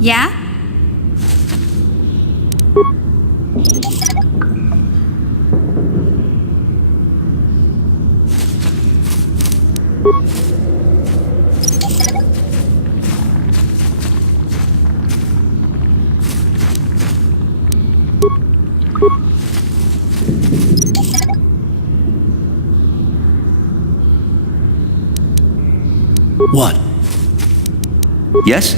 Yeah? What? Yes?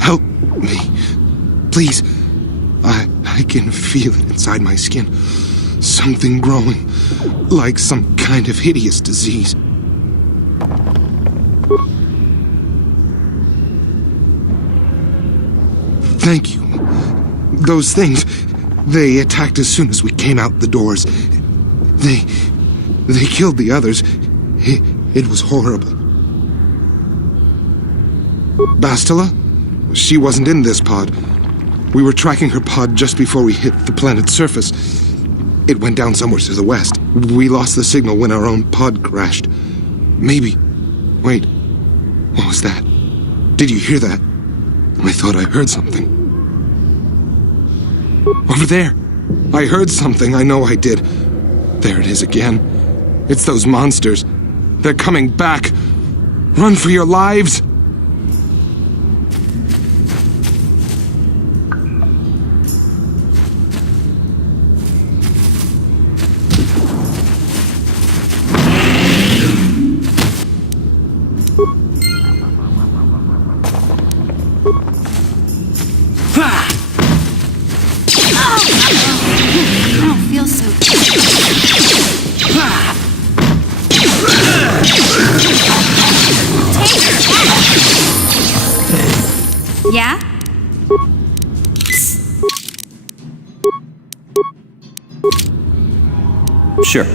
Help me. Please. I can feel it inside my skin. Something growing. Like some kind of hideous disease. Thank you. Those things, they attacked as soon as we came out the doors. They killed the others. It was horrible. Bastila? She wasn't in this pod. We were tracking her pod just before we hit the planet's surface. It went down somewhere to the west. We lost the signal when our own pod crashed. Maybe... Wait. What was that? Did you hear that? I thought I heard something. Over there! I heard something, I know I did. There it is again. It's those monsters. They're coming back. Run for your lives! I don't feel so good. Yeah? Sure.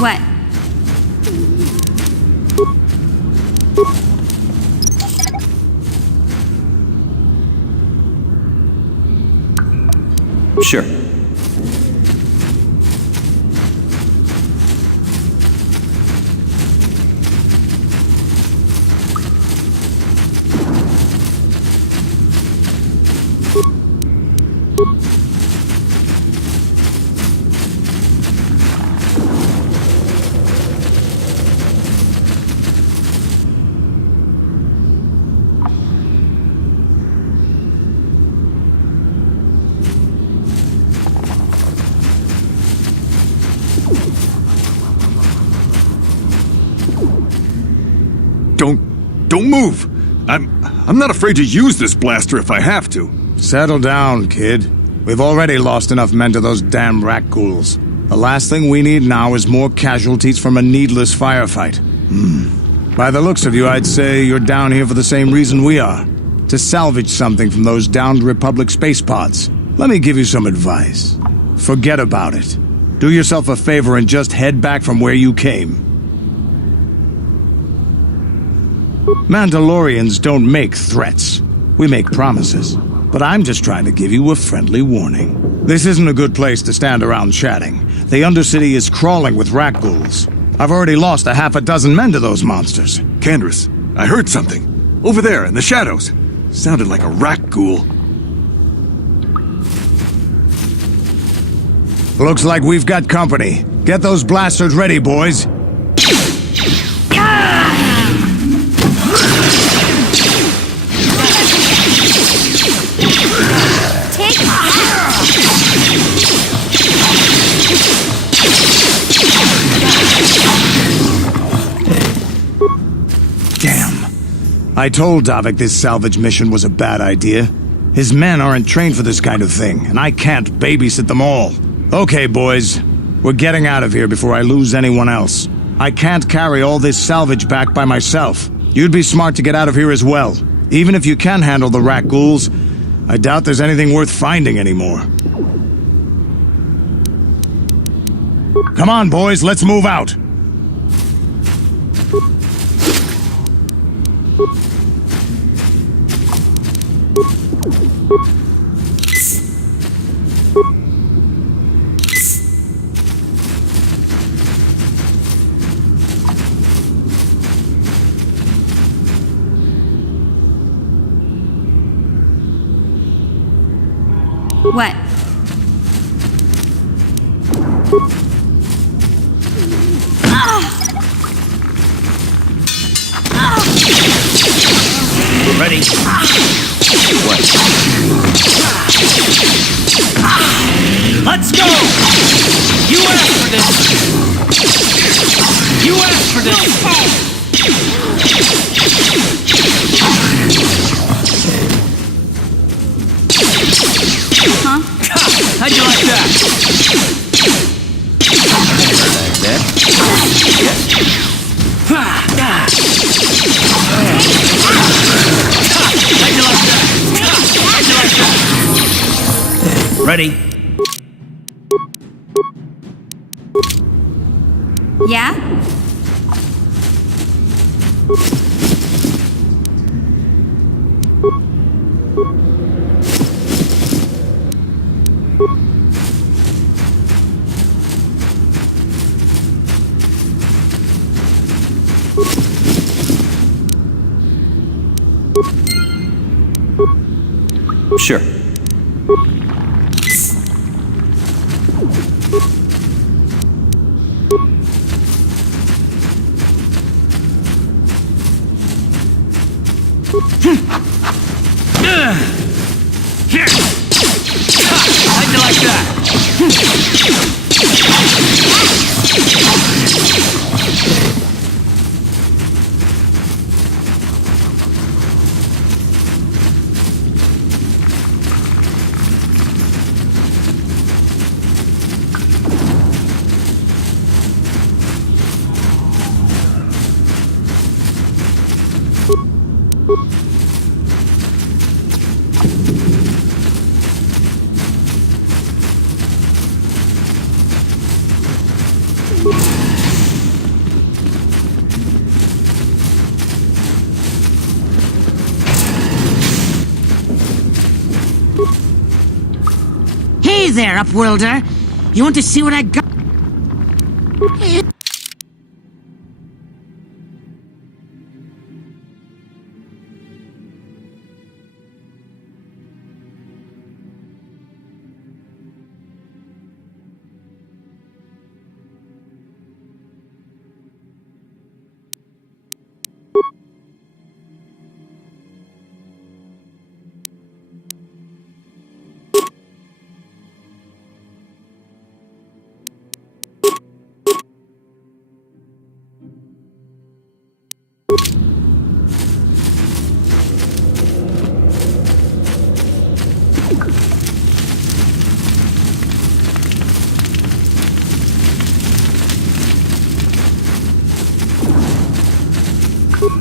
What? Sure. Don't move! I'm not afraid to use this blaster if I have to. Settle down, kid. We've already lost enough men to those damn Rakghouls. The last thing we need now is more casualties from a needless firefight. By the looks of you, I'd say you're down here for the same reason we are. To salvage something from those downed Republic space pods. Let me give you some advice. Forget about it. Do yourself a favor and just head back from where you came. Mandalorians don't make threats. We make promises. But I'm just trying to give you a friendly warning. This isn't a good place to stand around chatting. The Undercity is crawling with Rakghouls. I've already lost a half a dozen men to those monsters. Canderous, I heard something. Over there, in the shadows. Sounded like a Rakghoul. Looks like we've got company. Get those blasters ready, boys. Damn. I told Davik this salvage mission was a bad idea. His men aren't trained for this kind of thing, and I can't babysit them all. Okay, boys. We're getting out of here before I lose anyone else. I can't carry all this salvage back by myself. You'd be smart to get out of here as well. Even if you can handle the Rakghouls, I doubt there's anything worth finding anymore. Come on, boys, let's move out. What? Ready? What? Let's go! You asked for this! You asked for this! Huh? How'd you like that? That? Yes? How'd you like that? How'd you like that? Ready? Yeah? Sure. Here! How'd you like that? Hey there, Upworlder. You want to see what I got?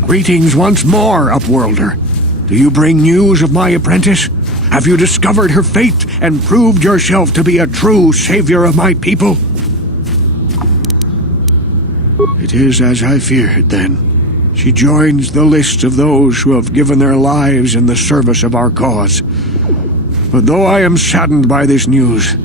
Greetings once more, Upworlder. Do you bring news of my apprentice? Have you discovered her fate and proved yourself to be a true savior of my people? It is as I feared, then. She joins the list of those who have given their lives in the service of our cause. But though I am saddened by this news,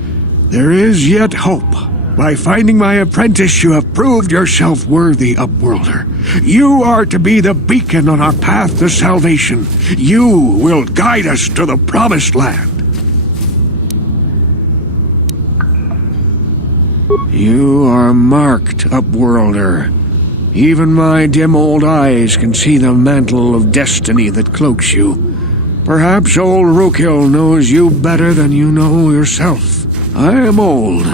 there is yet hope. By finding my apprentice, you have proved yourself worthy, Upworlder. You are to be the beacon on our path to salvation. You will guide us to the promised land. You are marked, Upworlder. Even my dim old eyes can see the mantle of destiny that cloaks you. Perhaps old Rookhill knows you better than you know yourself. I am old.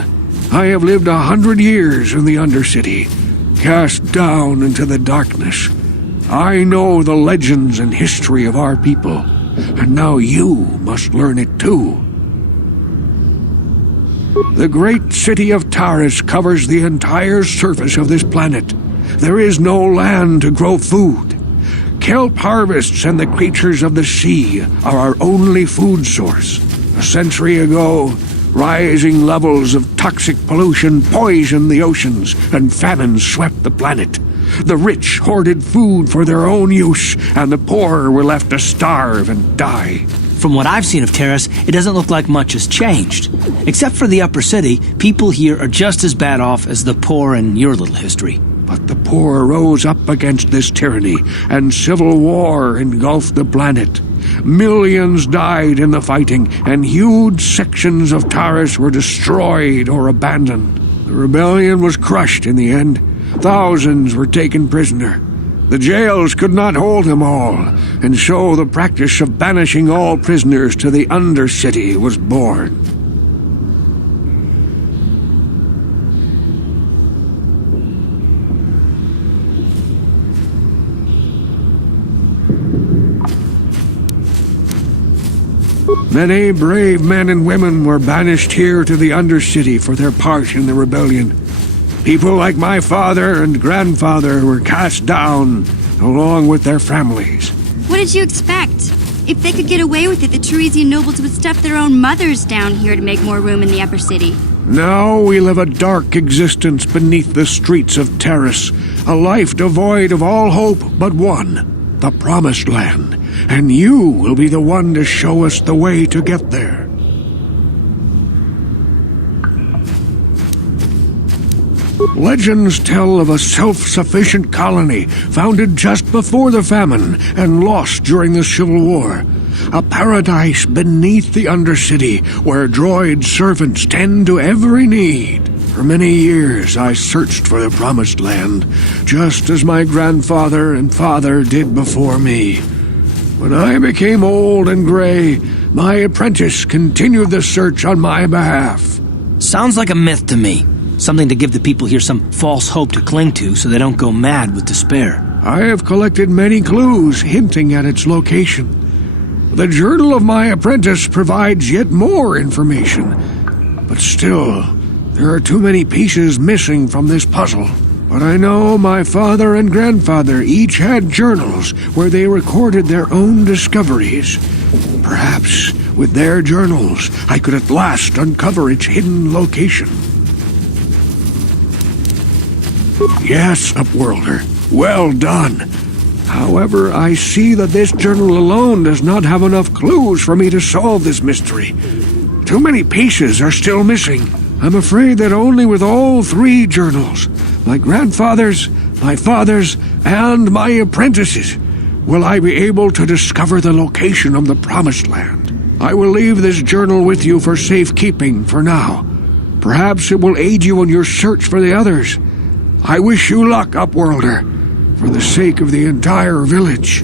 I have lived 100 years in the Undercity, cast down into the darkness. I know the legends and history of our people, and now you must learn it too. The great city of Taris covers the entire surface of this planet. There is no land to grow food. kelp harvests and the creatures of the sea are our only food source. A century ago, rising levels of toxic pollution poisoned the oceans, and famine swept the planet. The rich hoarded food for their own use, and the poor were left to starve and die. From what I've seen of Terrace, it doesn't look like much has changed. Except for the upper city, people here are just as bad off as the poor in your little history. But the poor rose up against this tyranny, and civil war engulfed the planet. Millions died in the fighting, and huge sections of Taris were destroyed or abandoned. The rebellion was crushed in the end. Thousands were taken prisoner. The jails could not hold them all, and so the practice of banishing all prisoners to the Undercity was born. Many brave men and women were banished here to the Undercity for their part in the rebellion. People like my father and grandfather were cast down, along with their families. What did you expect? If they could get away with it, the Teresian nobles would stuff their own mothers down here to make more room in the upper city. Now we live a dark existence beneath the streets of Terrace, a life devoid of all hope but one, the Promised Land, and you will be the one to show us the way to get there. Legends tell of a self-sufficient colony founded just before the famine and lost during the Civil War. A paradise beneath the Undercity where droid servants tend to every need. For many years I searched for the Promised Land, just as my grandfather and father did before me. When I became old and gray, my apprentice continued the search on my behalf. Sounds like a myth to me. Something to give the people here some false hope to cling to so they don't go mad with despair. I have collected many clues hinting at its location. The journal of my apprentice provides yet more information. But still, there are too many pieces missing from this puzzle. But I know my father and grandfather each had journals where they recorded their own discoveries. Perhaps with their journals, I could at last uncover its hidden location. Yes, Upworlder. Well done. However, I see that this journal alone does not have enough clues for me to solve this mystery. Too many pieces are still missing. I'm afraid that only with all three journals, my grandfather's, my father's, and my apprentice's, will I be able to discover the location of the Promised Land. I will leave this journal with you for safekeeping for now. Perhaps it will aid you in your search for the others. I wish you luck, Upworlder, for the sake of the entire village.